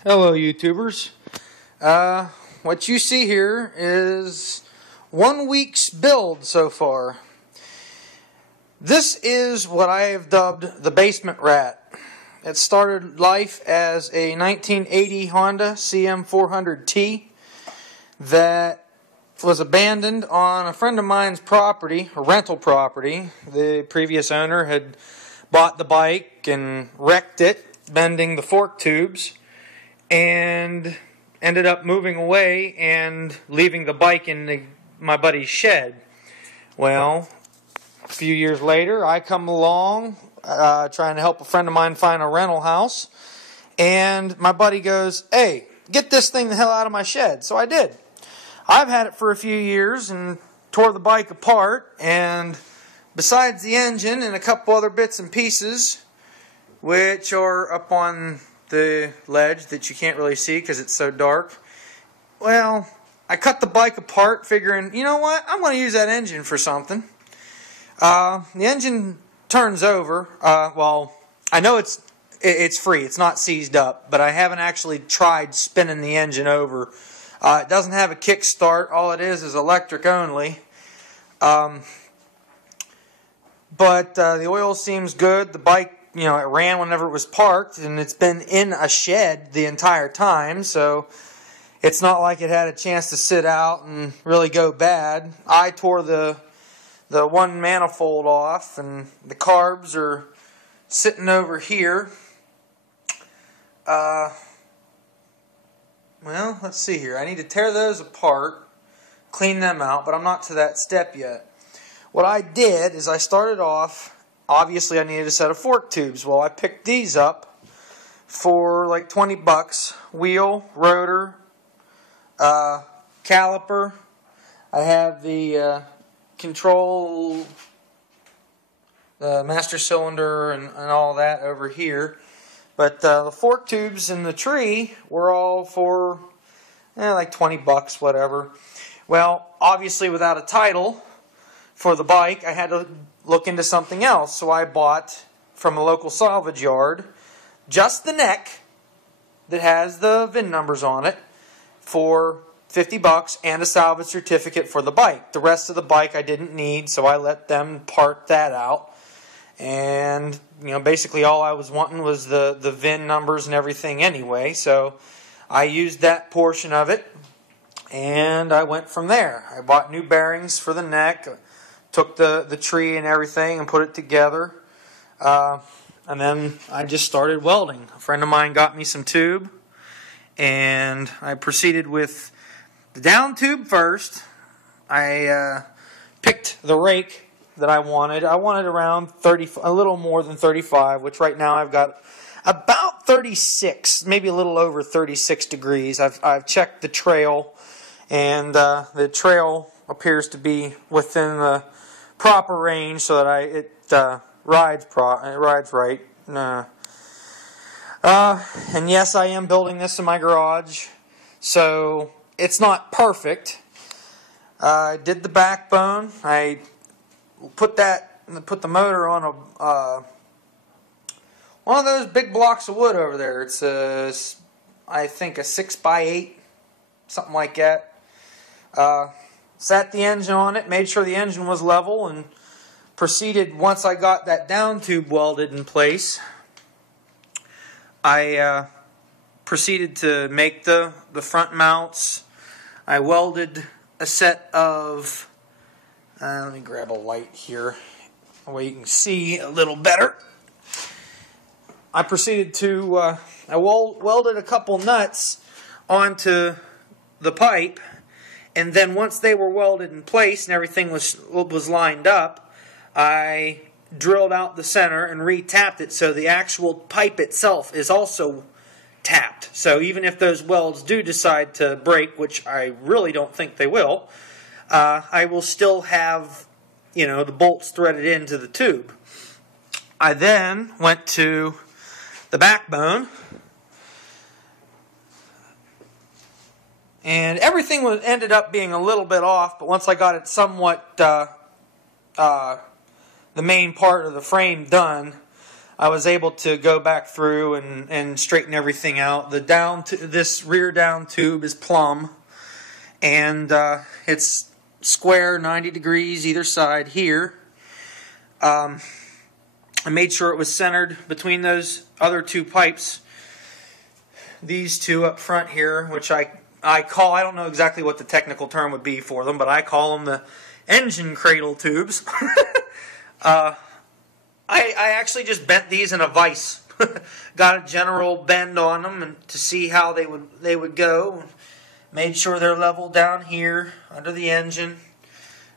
Hello YouTubers. What you see here is 1 week's build so far. This is what I have dubbed the basement rat. It started life as a 1980 Honda CM400-T that was abandoned on a friend of mine's property, a rental property. The previous owner had bought the bike and wrecked it, bending the fork tubes, and ended up moving away and leaving the bike in my buddy's shed. Well, a few years later, I come along trying to help a friend of mine find a rental house, and my buddy goes, "Hey, get this thing the hell out of my shed." So I did. I've had it for a few years and tore the bike apart, and besides the engine and a couple other bits and pieces, which are up on the ledge that you can't really see because it's so dark. Well, I cut the bike apart figuring, you know what, I'm going to use that engine for something. The engine turns over. Well, I know it's free. It's not seized up, but I haven't actually tried spinning the engine over. It doesn't have a kickstart. All it is electric only. But the oil seems good. The bike, it ran whenever it was parked, and it's been in a shed the entire time, so it's not like it had a chance to sit out and really go bad. I tore the one manifold off, and the carbs are sitting over here. Well, let's see here. I need to tear those apart, clean them out, but I'm not to that step yet. What I did is I started off, obviously I needed a set of fork tubes. Well, I picked these up for like 20 bucks. Wheel, rotor, caliper. I have the control, the master cylinder and all that over here. But the fork tubes in the tree were all for like 20 bucks, whatever. Well, obviously without a title for the bike, I had to look into something else. So I bought from a local salvage yard just the neck that has the VIN numbers on it for 50 bucks and a salvage certificate for the bike. The rest of the bike I didn't need, so I let them part that out. And basically all I was wanting was the VIN numbers and everything anyway. So I used that portion of it, and I went from there. I bought new bearings for the neck, took the tree and everything and put it together, and then I just started welding. A friend of mine got me some tube, and I proceeded with the down tube first. I picked the rake that I wanted. I wanted around 30, a little more than 35, which right now I've got about 36, maybe a little over 36 degrees. I've checked the trail, and the trail appears to be within the proper range so that it rides right. And yes, I am building this in my garage, so it's not perfect. I did the backbone. I put the motor on one of those big blocks of wood over there. It's I think a 6x8, something like that. Sat the engine on it, made sure the engine was level, and proceeded, once I got that down tube welded in place, I proceeded to make the front mounts. I welded a set of, let me grab a light here, that way you can see a little better. I proceeded to, I welded a couple nuts onto the pipe, and then once they were welded in place and everything was lined up, I drilled out the center and re-tapped it so the actual pipe itself is also tapped. So even if those welds do decide to break, which I really don't think they will, I will still have, the bolts threaded into the tube. I then went to the backbone, and everything ended up being a little bit off, but once I got it somewhat, the main part of the frame done, I was able to go back through and straighten everything out. This rear down tube is plumb, and it's square 90 degrees either side here. I made sure it was centered between those other two pipes. These two up front here, which I don't know exactly what the technical term would be for them, but I call them the engine cradle tubes. I actually just bent these in a vise. Got a general bend on them and to see how they would go. Made sure they're level down here under the engine.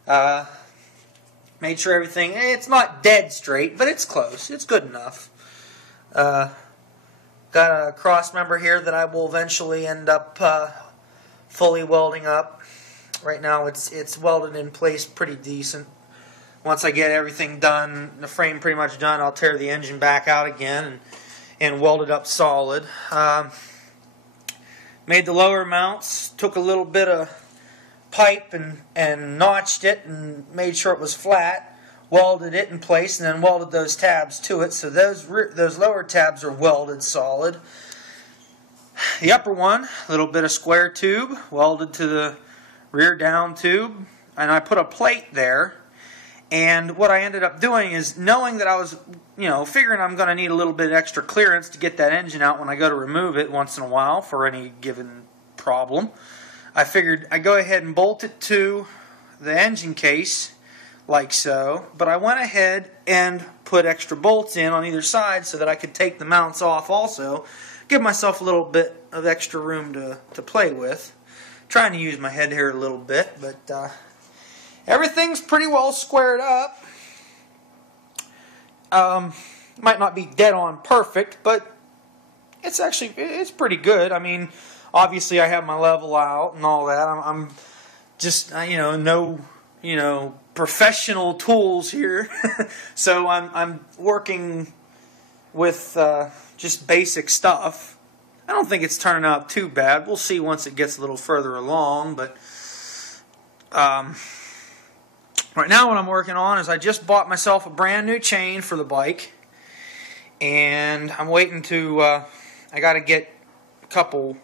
Made sure everything, it's not dead straight, but it's close. It's good enough. Got a cross member here that I will eventually end up fully welding up. Right now it's welded in place pretty decent. Once I get everything done, the frame pretty much done, I'll tear the engine back out again and weld it up solid. Made the lower mounts, took a little bit of pipe and notched it and made sure it was flat, welded it in place, and then welded those tabs to it, so those lower tabs are welded solid. The upper one, a little bit of square tube, welded to the rear down tube, and I put a plate there. And what I ended up doing is, knowing that I was, figuring I'm going to need a little bit extra clearance to get that engine out when I go to remove it once in a while for any given problem, I figured I'd go ahead and bolt it to the engine case like so, but I went ahead and put extra bolts in on either side so that I could take the mounts off also, give myself a little bit of extra room to play with. Trying to use my head here a little bit, but everything's pretty well squared up. Might not be dead on perfect, but it's pretty good. I mean, obviously I have my level out and all that. I'm just no professional tools here, so I'm working with just basic stuff. I don't think it's turning out too bad. We'll see once it gets a little further along, but right now what I'm working on is I just bought myself a brand new chain for the bike, and I'm waiting to, I got to get a couple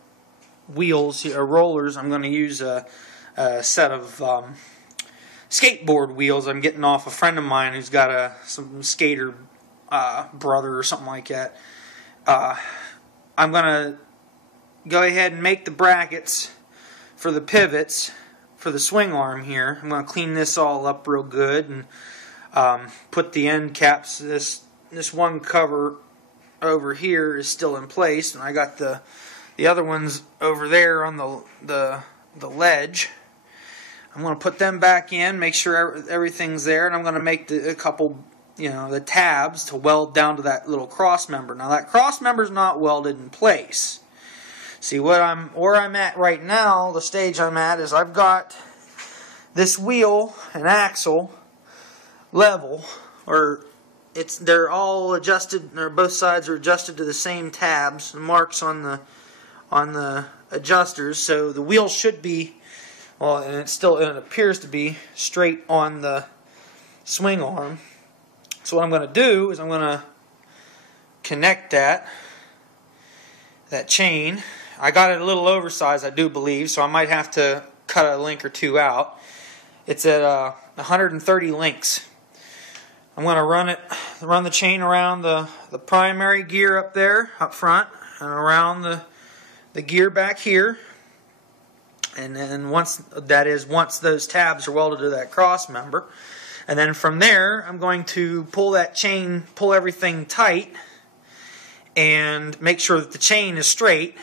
wheels, or rollers. I'm going to use a set of skateboard wheels I'm getting off a friend of mine who's got some skater brother or something like that. I'm going to go ahead and make the brackets for the pivots for the swing arm here. I'm going to clean this all up real good and put the end caps. This one cover over here is still in place, and I got the other ones over there on the ledge. I'm going to put them back in, make sure everything's there, and I'm going to make a couple, the tabs to weld down to that little cross member. Now that cross member is not welded in place. See, where I'm at right now, the stage I'm at is I've got this wheel and axle level, or they're all adjusted, or both sides are adjusted to the same tabs and marks on the adjusters. So the wheel should be, and it appears to be straight on the swing arm. So what I'm going to do is I'm going to connect that chain. I got it a little oversized, I do believe, so I might have to cut a link or two out. It's at 130 links. I'm going to run the chain around the primary gear up there, up front, and around the gear back here. And then once those tabs are welded to that cross member, and then from there I'm going to pull that chain, pull everything tight, and make sure that the chain is straight,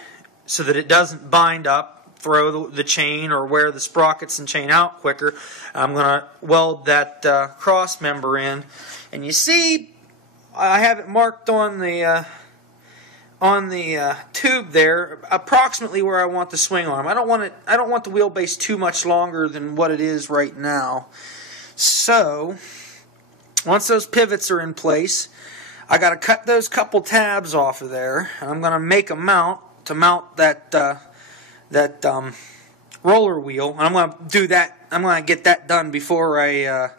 so that it doesn't bind up, throw the chain, or wear the sprockets and chain out quicker. I'm going to weld that cross member in, and you see I have it marked on the tube there, approximately where I want the swing arm. I don't want the wheelbase too much longer than what it is right now. So once those pivots are in place, I got to cut those couple tabs off of there, and I'm going to make a mount to mount that roller wheel, and I'm going to do that. I'm going to get that done before I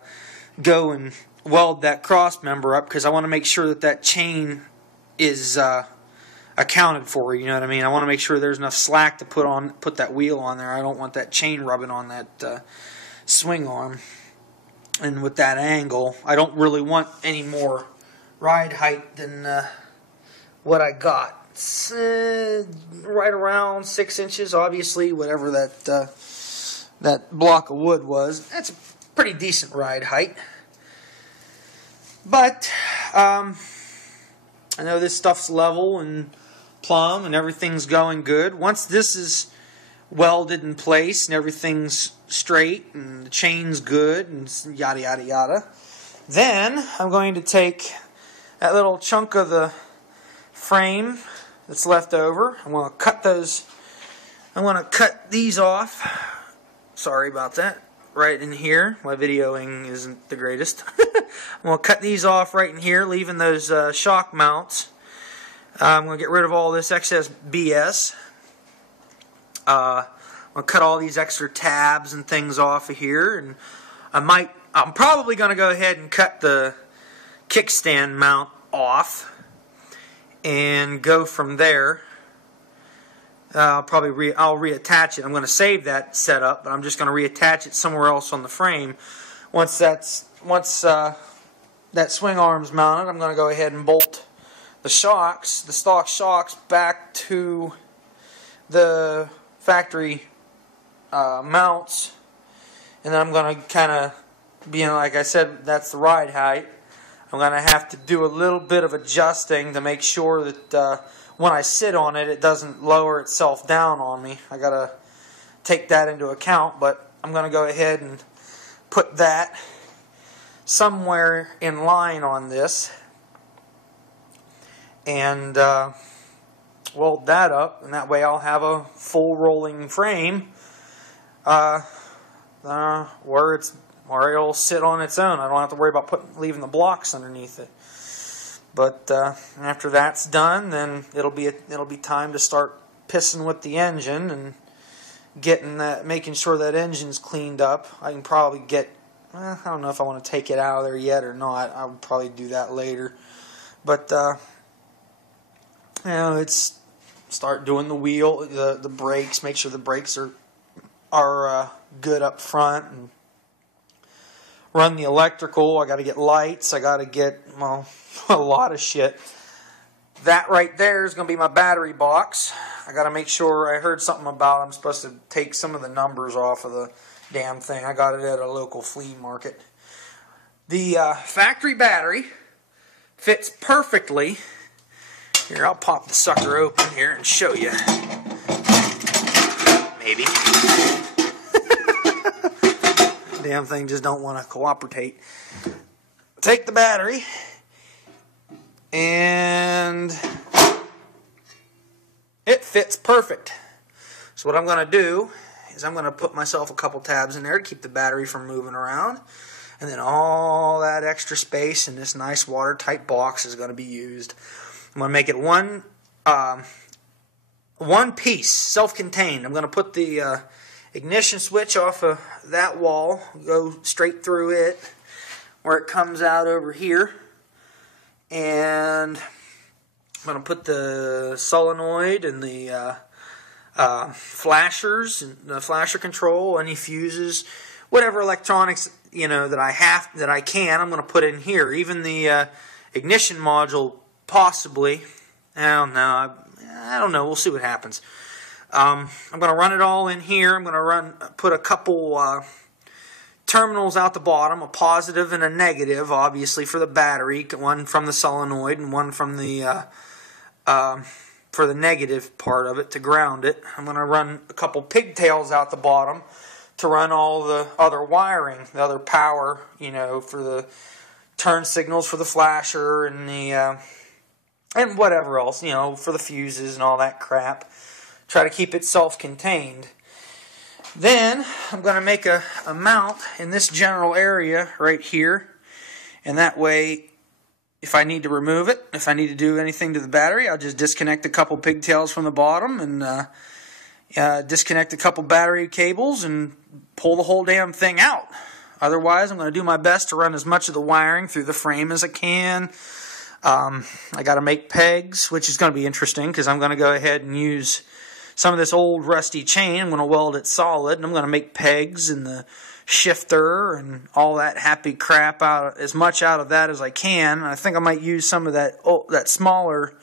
go weld that cross member up, because I want to make sure that that chain is accounted for. You know what I mean? I want to make sure there's enough slack to put that wheel on there. I don't want that chain rubbing on that swing arm. And with that angle, I don't really want any more ride height than what I got. It's, right around 6 inches, obviously, whatever that block of wood was. That's a pretty decent ride height. But I know this stuff's level and plumb and everything's going good. Once this is welded in place and everything's straight and the chain's good and yada yada yada, then I'm going to take that little chunk of the frame that's left over. I'm going to cut those. I'm going to cut these off. Sorry about that. Right in here. My videoing isn't the greatest. I'm going to cut these off right in here, leaving those shock mounts. I'm going to get rid of all this excess BS. I'm going to cut all these extra tabs and things off of here, and I'm probably going to go ahead and cut the kickstand mount off and go from there. I'll reattach it. I'm going to save that setup, but I'm just going to reattach it somewhere else on the frame. Once that swing arm's mounted, I'm going to go ahead and bolt the stock shocks, back to the factory mounts, and then I'm going to kind of, being like I said, that's the ride height. I'm going to have to do a little bit of adjusting to make sure that when I sit on it, it doesn't lower itself down on me. I got to take that into account, but I'm going to go ahead and put that somewhere in line on this and weld that up, and that way I'll have a full rolling frame where it'll sit on its own. I don't have to worry about leaving the blocks underneath it. But after that's done, then it'll be time to start pissing with the engine and making sure that engine's cleaned up. I can probably I don't know if I want to take it out of there yet or not. I'll probably do that later. But it's start doing the wheel, the brakes. Make sure the brakes are good up front, and run the electrical. I got to get lights. I got to get a lot of shit. That right there is going to be my battery box. I got to make sure. I heard something about I'm supposed to take some of the numbers off of the damn thing. I got it at a local flea market. The factory battery fits perfectly. Here, I'll pop the sucker open here and show you. Maybe. Damn thing just don't want to cooperate. Take the battery and it fits perfect. So what I'm going to do is I'm going to put myself a couple tabs in there to keep the battery from moving around, and then all that extra space in this nice watertight box is going to be used. I'm going to make it one piece, self-contained. I'm going to put the ignition switch off of that wall, go straight through it where it comes out over here, and I'm going to put the solenoid and the flashers and the flasher control, any fuses, whatever electronics that I can, I'm going to put in here. Even the ignition module, possibly. I don't know. We'll see what happens. I'm going to run it all in here. I'm going to put a couple terminals out the bottom, a positive and a negative, obviously, for the battery. One from the solenoid and one from the for the negative part of it to ground it. I'm going to run a couple pigtails out the bottom to run all the other wiring, the other power, for the turn signals for the flasher and the and whatever else, for the fuses and all that crap. Try to keep it self-contained. Then I'm going to make a mount in this general area right here, and that way if I need to remove it, if I need to do anything to the battery, I'll just disconnect a couple pigtails from the bottom and disconnect a couple battery cables and pull the whole damn thing out. Otherwise, I'm going to do my best to run as much of the wiring through the frame as I can. I got to make pegs, which is going to be interesting because I'm going to go ahead and use some of this old rusty chain. I'm going to weld it solid, and I'm going to make pegs and the shifter and all that happy crap, as much out of that as I can. And I think I might use some of that smaller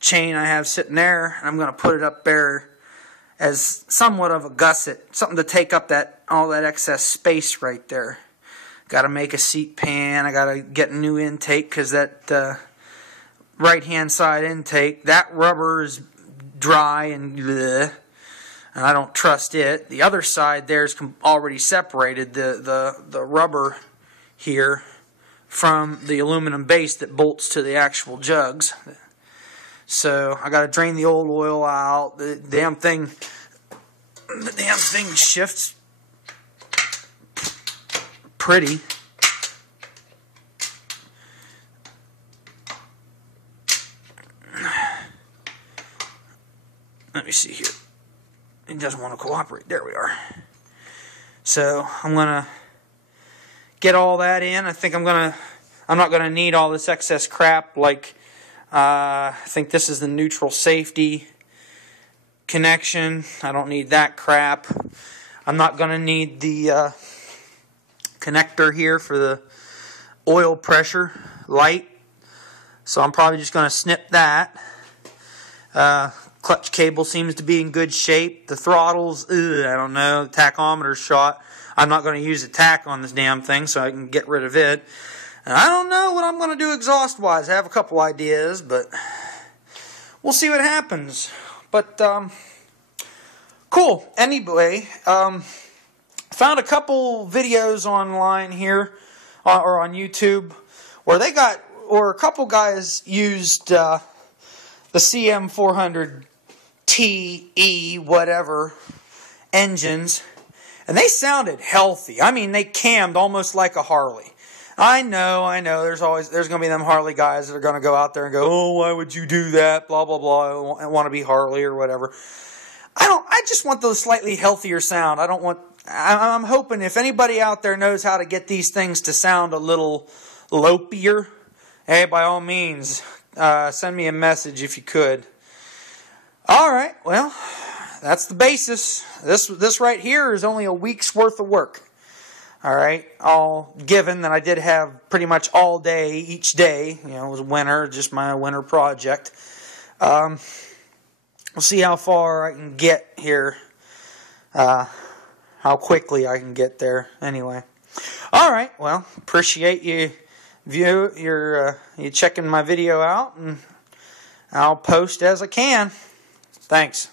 chain I have sitting there, and I'm going to put it up there as somewhat of a gusset, something to take up all that excess space right there. Got to make a seat pan. I got to get a new intake because that right hand side intake, that rubber is dry and bleh, and I don't trust it. The other side there's already separated, the rubber here from the aluminum base that bolts to the actual jugs. So I got to drain the old oil out. The damn thing shifts pretty. Let me see here. It doesn't want to cooperate. There we are. So I'm gonna get all that in. I think I'm not gonna need all this excess crap. Like I think this is the neutral safety connection. I don't need that crap. I'm not gonna need the connector here for the oil pressure light. So I'm probably just gonna snip that. Clutch cable seems to be in good shape. The throttles, I don't know. The tachometer's shot. I'm not going to use a tack on this damn thing, so I can get rid of it. And I don't know what I'm going to do exhaust-wise. I have a couple ideas, but we'll see what happens. But, cool. Anyway, found a couple videos online here, or on YouTube, where a couple guys used the CM400-T, whatever engines, and they sounded healthy. I mean, they cammed almost like a Harley. I know. There's going to be them Harley guys that are going to go out there and go, "Oh, why would you do that? Blah blah blah. I want to be Harley or whatever." I just want the slightly healthier sound. I'm hoping if anybody out there knows how to get these things to sound a little lopier, hey, by all means, send me a message if you could. Alright, well, that's the basis. This right here is only a week's worth of work. Alright, all given that I did have pretty much all day, each day. You know, it was winter, just my winter project. We'll see how far I can get here. How quickly I can get there, anyway. Alright, well, appreciate you checking my video out, and I'll post as I can. Thanks.